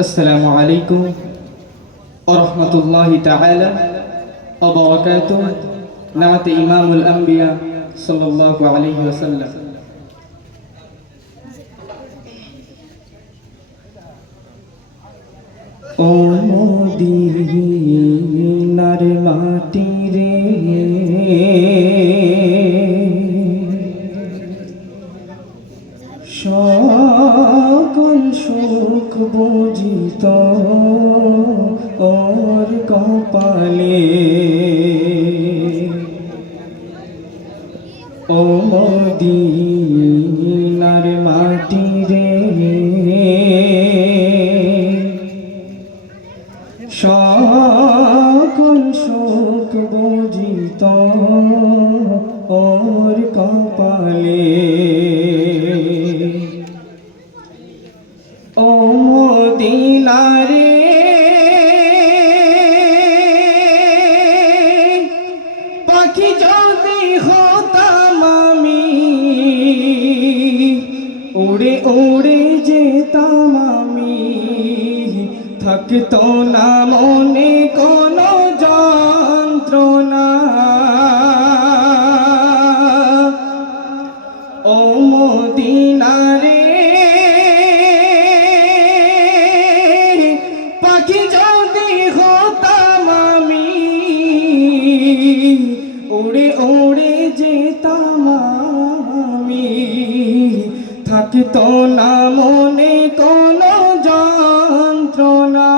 السلام عليكم ورحمة الله تعالى وبركاته. نعت إمام الأنبياء صلى الله عليه وسلم. ও মদিনার মাটি রে, সকল সুখ বুঝিত ওর কপালে। ও মদিনার মাটি রে, সকল সুখ বুঝিত ওর কপালে। ও মদিনা রে, পাখি যদি হতাম আমি, উড়ে উড়ে যেতাম আমি, থাকতো না মনে কোনো যন্ত্রণা। ও মদিনা রে, পাখি যদি হতাম আমি, উড়ে উড়ে যেতাম আমি, থাকতো না মনে কোনো যন্ত্রণা।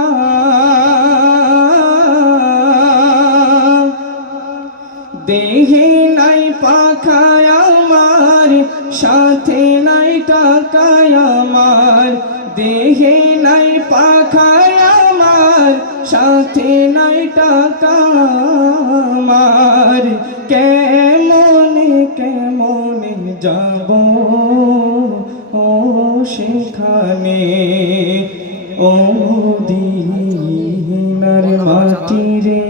দেহে নাই পাখায় আমার, সাথে নাই টাকায় আমার, দেহে নাই পাখায় আমার, সাথে নাই টাকা আমার, কেমনে কেমনে যাব ও সেখানে। ও মদিনার মাটি রে,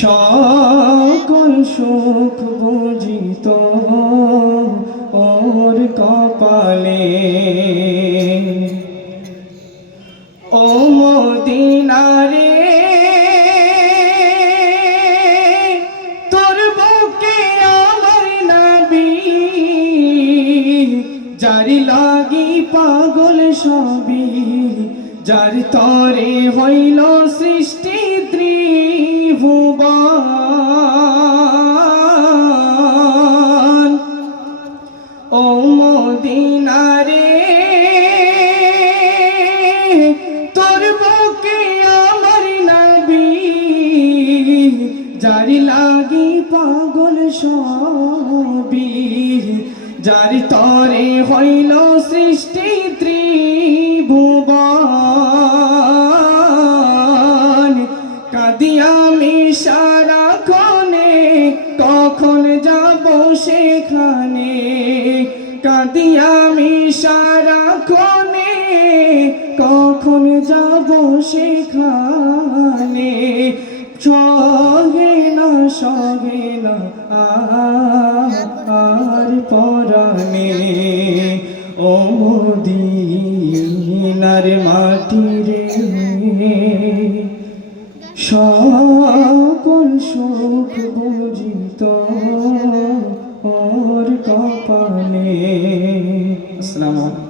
সকল সুখ বুঝিত ওর কপালে। ও মদিনা রে, তোর বুকে আমার নবী, যারি লাগি পাগল সবই, যার তরে হইল সৃষ্টি ত্রিভুবন। ও মদিনা রে, তোর বুকে আমার নবী, যারি লাগি পাগল সবই, যার তরে হইল সৃষ্টি ত্রিভুবন। কাঁদি আমি সারাক্ষণে, কখন যাব সেখানে, কাঁদি আমি সারাক্ষণে, কখন যাব সেখানে। সহে না সহে না আর পরাণে। ও মদিনার মাটি রে, সকল সুখ বুঝিত ওর কপালে। আসসালামু আলাইকুম।